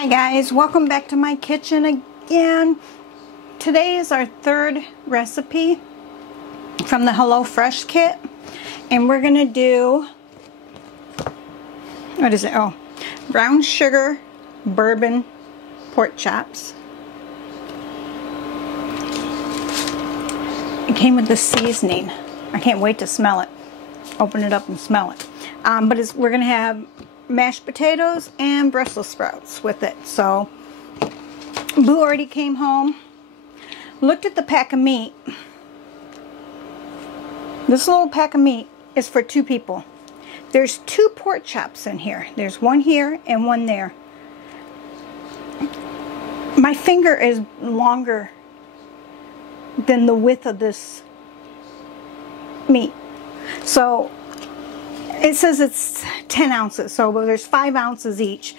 Hi guys, welcome back to my kitchen again. Today is our third recipe from the HelloFresh kit, and we're gonna do, what is it? Oh, brown sugar bourbon pork chops. It came with the seasoning. I can't wait to smell it. Open it up and smell it. We're gonna have mashed potatoes and Brussels sprouts with it. So Boo already came home, looked at the pack of meat. This little pack of meat is for 2 people. There's 2 pork chops in here. There's one here and one there. My finger is longer than the width of this meat. So it says it's 10 ounces, so there's 5 ounces each.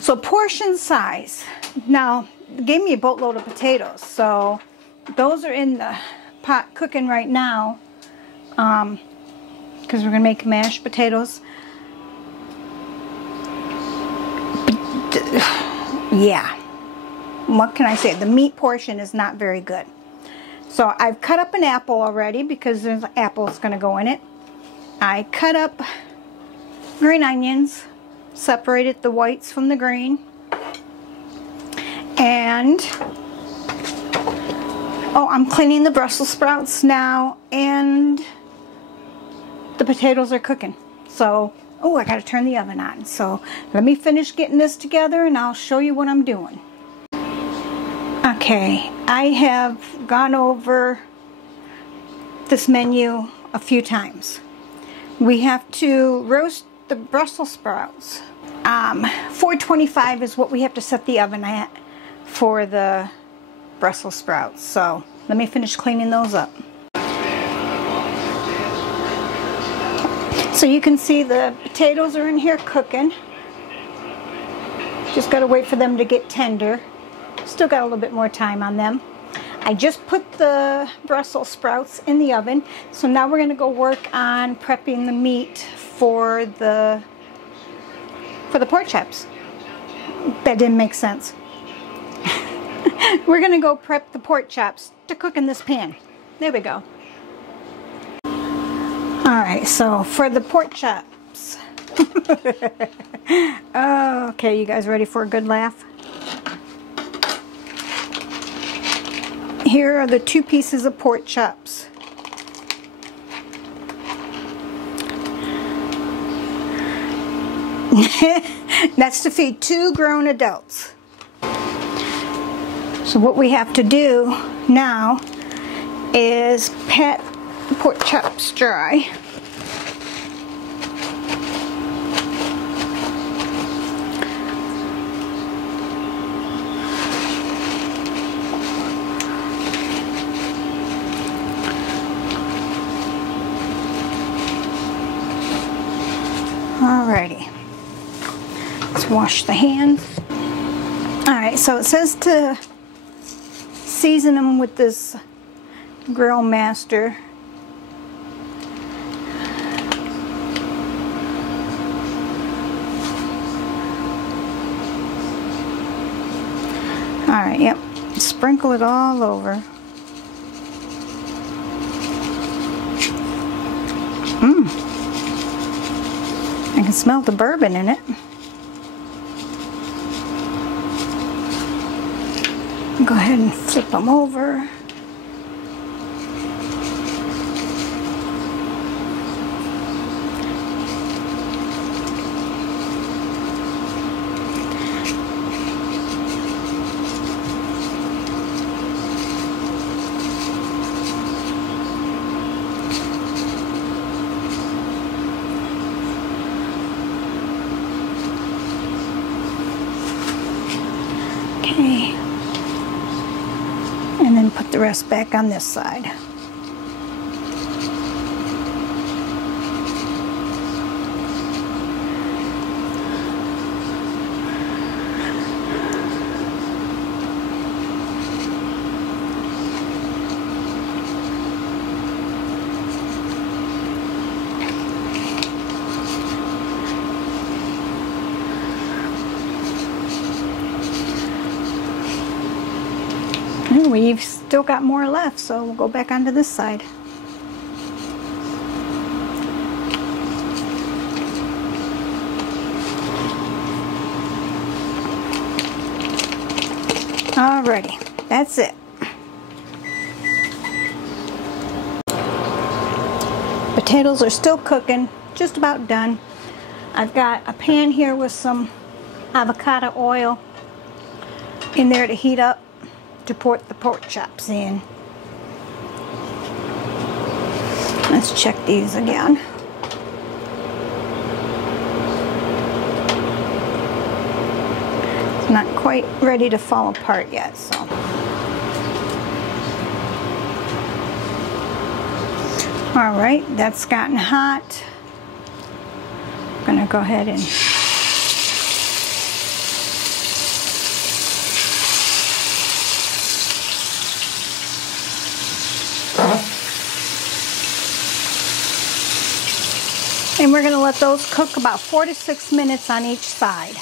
So portion size. Now, they gave me a boatload of potatoes, so those are in the pot cooking right now, because we're gonna make mashed potatoes. Yeah, what can I say? The meat portion is not very good. So I've cut up an apple already because there's apples gonna go in it. I cut up green onions, separated the whites from the green, and I'm cleaning the Brussels sprouts now, and the potatoes are cooking. So, I gotta turn the oven on. So let me finish getting this together and I'll show you what I'm doing. Okay, I have gone over this menu a few times. We have to roast the Brussels sprouts. 425 is what we have to set the oven at for the Brussels sprouts. So let me finish cleaning those up. So you can see the potatoes are in here cooking. Just gotta wait for them to get tender. Still got a little bit more time on them. I just put the Brussels sprouts in the oven, so now we're going to go work on prepping the meat for the pork chops. That didn't make sense. We're going to go prep the pork chops to cook in this pan. There we go. Alright, so for the pork chops. Okay, you guys ready for a good laugh? Here are the 2 pieces of pork chops. That's to feed 2 grown adults. So what we have to do now is pat the pork chops dry. Alrighty, let's wash the hands. Alright, so it says to season them with this Grill Master. Alright, yep, sprinkle it all over. I can smell the bourbon in it. Go ahead and flip them over. Okay, and then put the rest back on this side. And we've still got more left, so we'll go back onto this side. Alrighty, that's it. Potatoes are still cooking, just about done. I've got a pan here with some avocado oil in there to heat up to put the pork chops in. Let's check these again. It's not quite ready to fall apart yet, so. All right, that's gotten hot. I'm gonna go ahead and we're going to let those cook about 4 to 6 minutes on each side.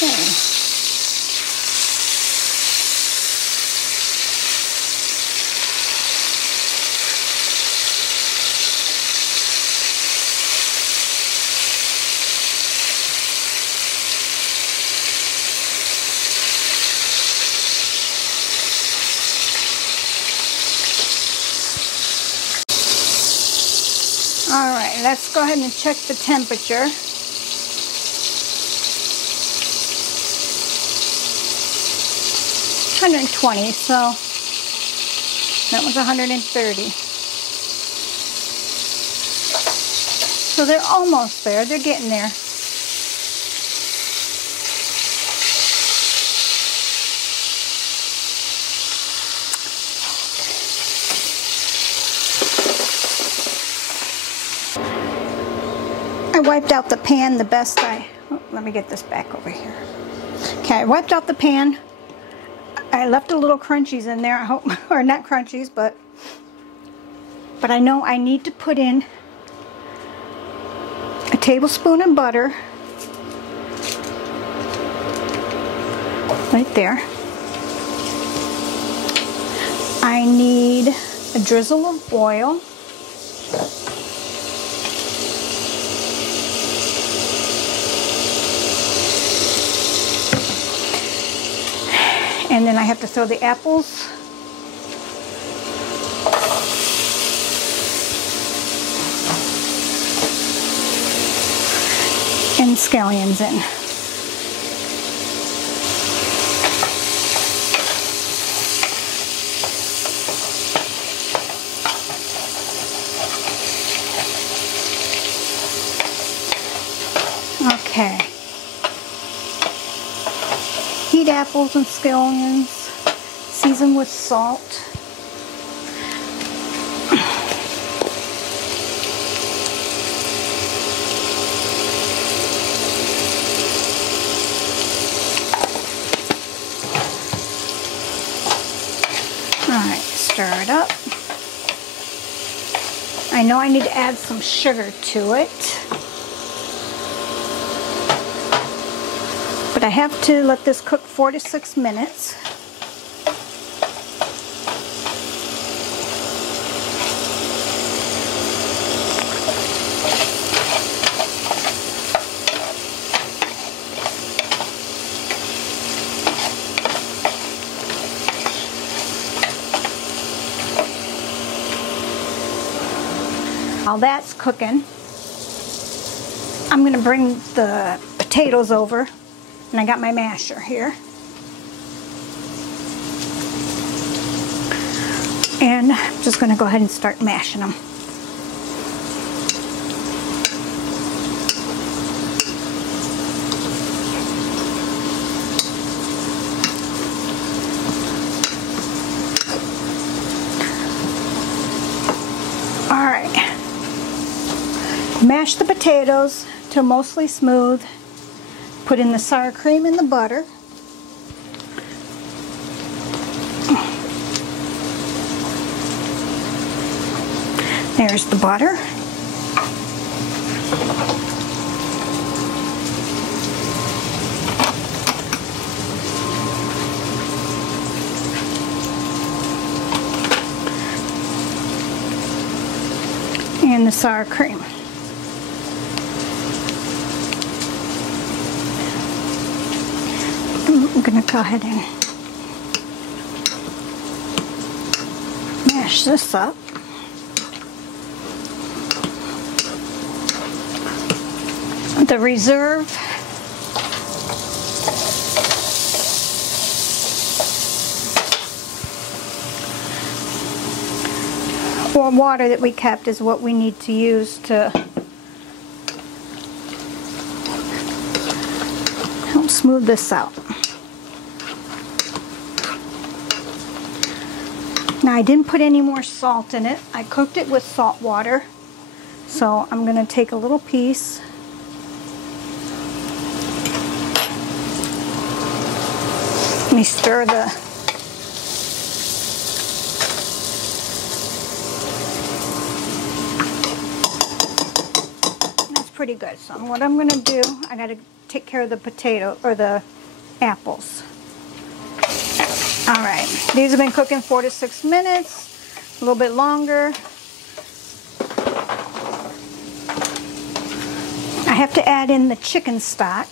Okay. All right, let's go ahead and check the temperature. $120, so that was 130. So they're almost there. They're getting there. I wiped out the pan the best let me get this back over here. Okay, I wiped out the pan. I left a little crunchies in there, I hope, or not crunchies, but I know I need to put in a tablespoon of butter right there. I need a drizzle of oil. And then I have to throw the apples and scallions in. Okay. Heat apples and scallions, season with salt. Alright, stir it up. I know I need to add some sugar to it, but I have to let this cook 4 to 6 minutes. While that's cooking, I'm going to bring the potatoes over, and I got my masher here. And I'm just going to go ahead and start mashing them. Mash the potatoes till mostly smooth. Put in the sour cream and the butter. There's the butter. And the sour cream. I'm going to go ahead and mash this up. The reserve or water that we kept is what we need to use to help smooth this out. Now I didn't put any more salt in it. I cooked it with salt water. So I'm going to take a little piece. Let me stir the that's pretty good. So what I'm going to do, I got to take care of the potato or the apples. All right, these have been cooking 4 to 6 minutes, a little bit longer. I have to add in the chicken stock.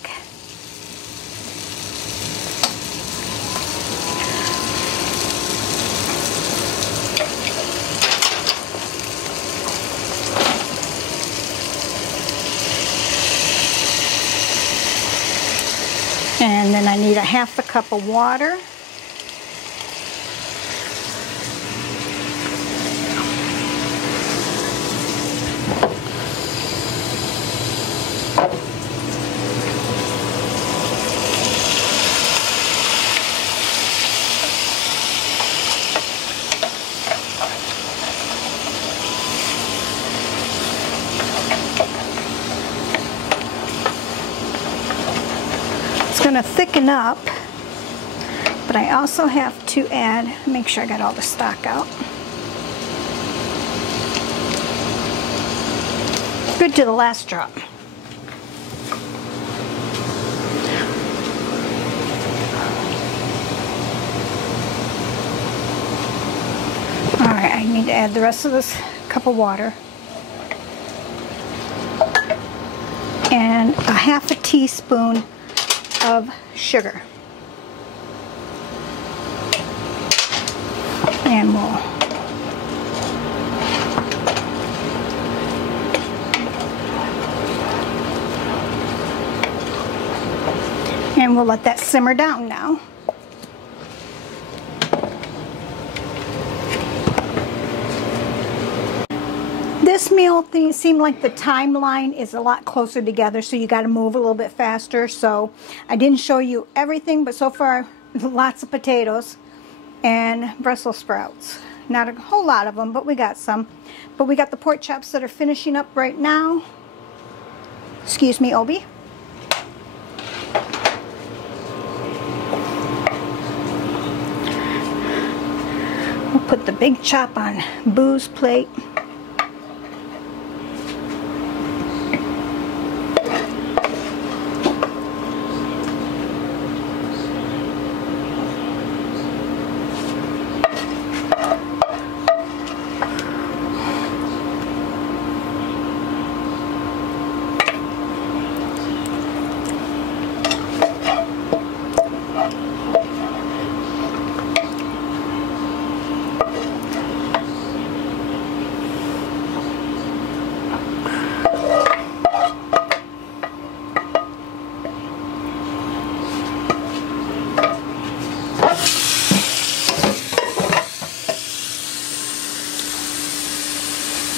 And then I need a half a cup of water. Going to thicken up, but I also have to add, make sure I got all the stock out. Good to the last drop. All right, I need to add the rest of this cup of water and a half a teaspoon of sugar, and we'll let that simmer down now. This meal thing seemed like the timeline is a lot closer together, so you got to move a little bit faster. So I didn't show you everything, but so far lots of potatoes and Brussels sprouts. Not a whole lot of them, but we got some. But we got the pork chops that are finishing up right now. Excuse me, Obi. We'll put the big chop on Boo's plate.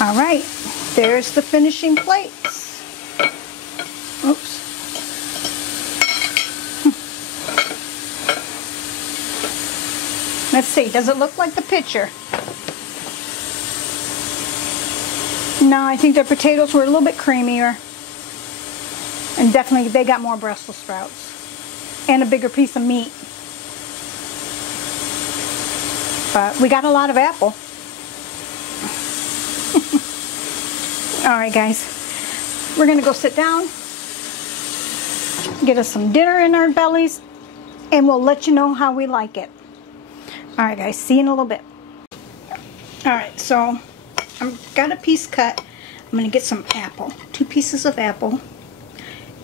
All right, there's the finishing plates. Oops. Let's see, does it look like the picture? No, I think their potatoes were a little bit creamier. And definitely they got more Brussels sprouts. And a bigger piece of meat. But we got a lot of apple. All right, guys, we're gonna go sit down, get us some dinner in our bellies, and we'll let you know how we like it. All right, guys, see you in a little bit. All right, so I've got a piece cut. I'm gonna get some apple, 2 pieces of apple,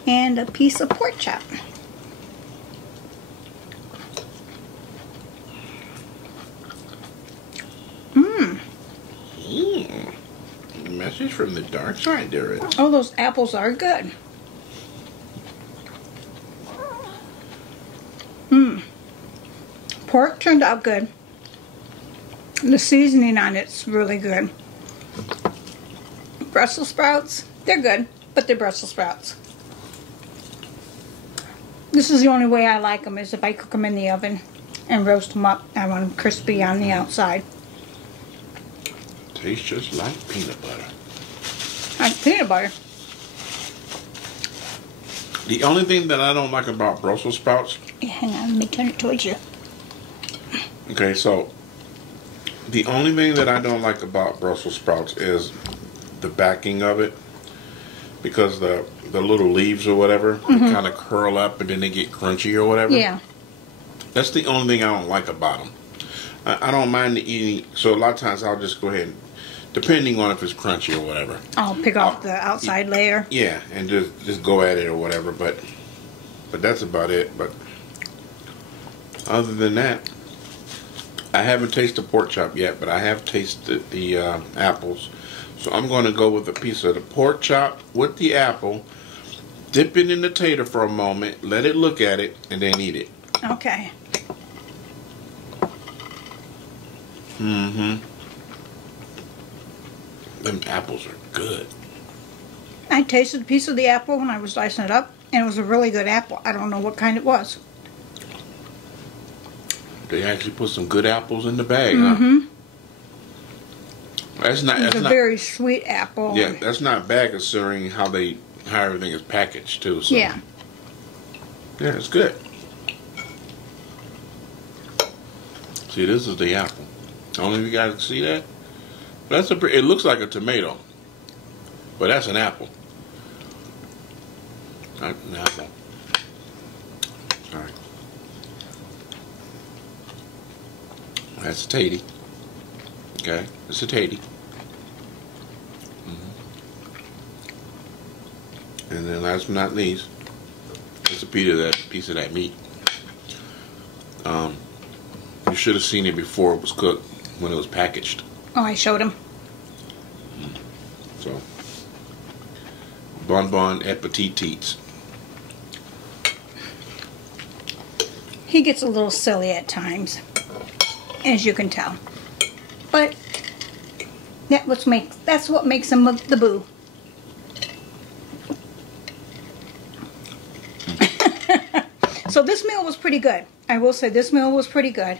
and a piece of pork chop. Message from the dark side, there is. Oh, those apples are good. Pork turned out good. The seasoning on it's really good. Brussels sprouts, they're good, but they're Brussels sprouts. This is the only way I like them, is if I cook them in the oven and roast them up. I want them crispy on the outside. Tastes just like peanut butter. Like peanut butter. The only thing that I don't like about Brussels sprouts... Yeah, hang on, let me turn it towards you. Okay, so the only thing that I don't like about Brussels sprouts is the backing of it, because the little leaves or whatever, they kind of curl up and then they get crunchy or whatever. Yeah. That's the only thing I don't like about them. I don't mind the eating, so a lot of times I'll just go ahead and, depending on if it's crunchy or whatever, I'll pick off the outside layer. yeah, and just go at it or whatever, but that's about it. But other than that, I haven't tasted pork chop yet, but I have tasted the apples. So I'm going to go with a piece of the pork chop with the apple, dip it in the tater for a moment, let it look at it, and then eat it. Okay. Mm-hmm. Them apples are good. I tasted a piece of the apple when I was slicing it up, and it was a really good apple. I don't know what kind it was. They actually put some good apples in the bag, huh? That's not. It's a very sweet apple. Yeah, that's not bad considering how everything is packaged too. So. Yeah. Yeah, it's good. See, this is the apple. I don't know if you guys can see that. That's it looks like a tomato, but that's an apple. Not an apple. Sorry. That's a tatey. Okay, it's a tatey. And then last but not least, it's a piece of that meat. You should have seen it before it was cooked, when it was packaged. Oh, I showed him. So, bon appetit. He gets a little silly at times, as you can tell. But that's what makes him the boo. So this meal was pretty good. I will say this meal was pretty good.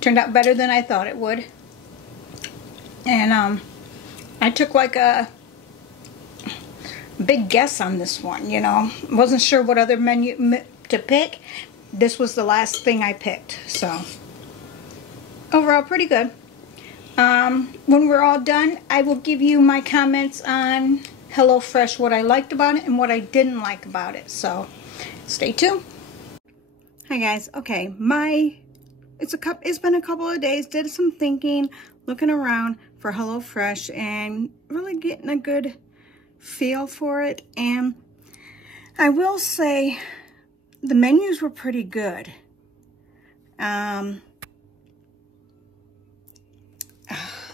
Turned out better than I thought it would. And I took like a big guess on this one, you know. Wasn't sure what other menu to pick. This was the last thing I picked. So overall pretty good. When we're all done, I will give you my comments on HelloFresh, what I liked about it and what I didn't like about it. So stay tuned. Hi guys. Okay, it's been a couple of days. Did some thinking, looking around for HelloFresh and really getting a good feel for it. And I will say the menus were pretty good. Let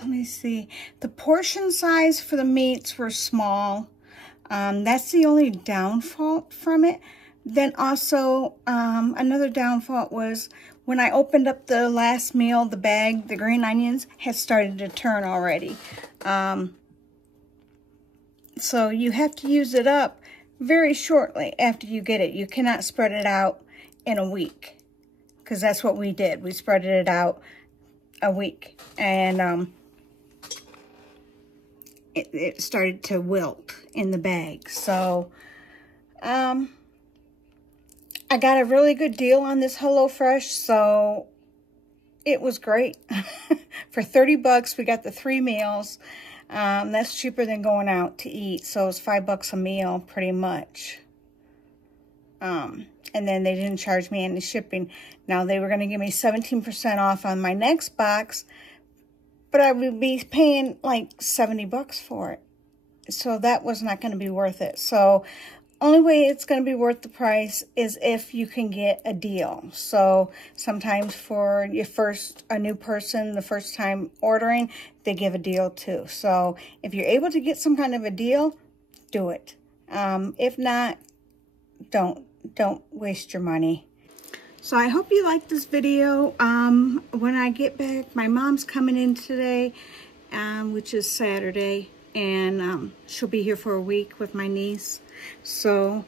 me see. The portion size for the meats were small. That's the only downfall from it. Then also, another downfall was when I opened up the last meal, the bag, the green onions had started to turn already. So you have to use it up very shortly after you get it. You cannot spread it out in a week, because that's what we did. We spread it out a week, and it started to wilt in the bag. So I got a really good deal on this HelloFresh, so it was great. For 30 bucks, we got the 3 meals. That's cheaper than going out to eat. So it's $5 a meal, pretty much. And then they didn't charge me any shipping. Now they were going to give me 17% off on my next box, but I would be paying like $70 for it. So that was not going to be worth it. So only way it's going to be worth the price is if you can get a deal. So sometimes for a new person, the first time ordering, they give a deal too. So if you're able to get some kind of a deal, do it. If not, don't waste your money. So I hope you liked this video. When I get back, my mom's coming in today, which is Saturday, and she'll be here for a week with my niece. So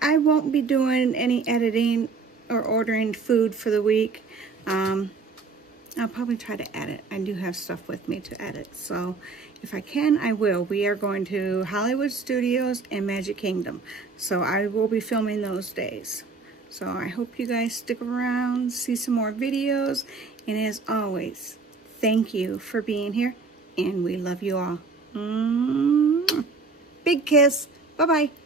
I won't be doing any editing or ordering food for the week. I'll probably try to edit. I do have stuff with me to edit, so if I can, I will. We are going to Hollywood Studios and Magic Kingdom, so I will be filming those days. So I hope you guys stick around, see some more videos, and as always, thank you for being here, and we love you all. Big kiss. Bye-bye.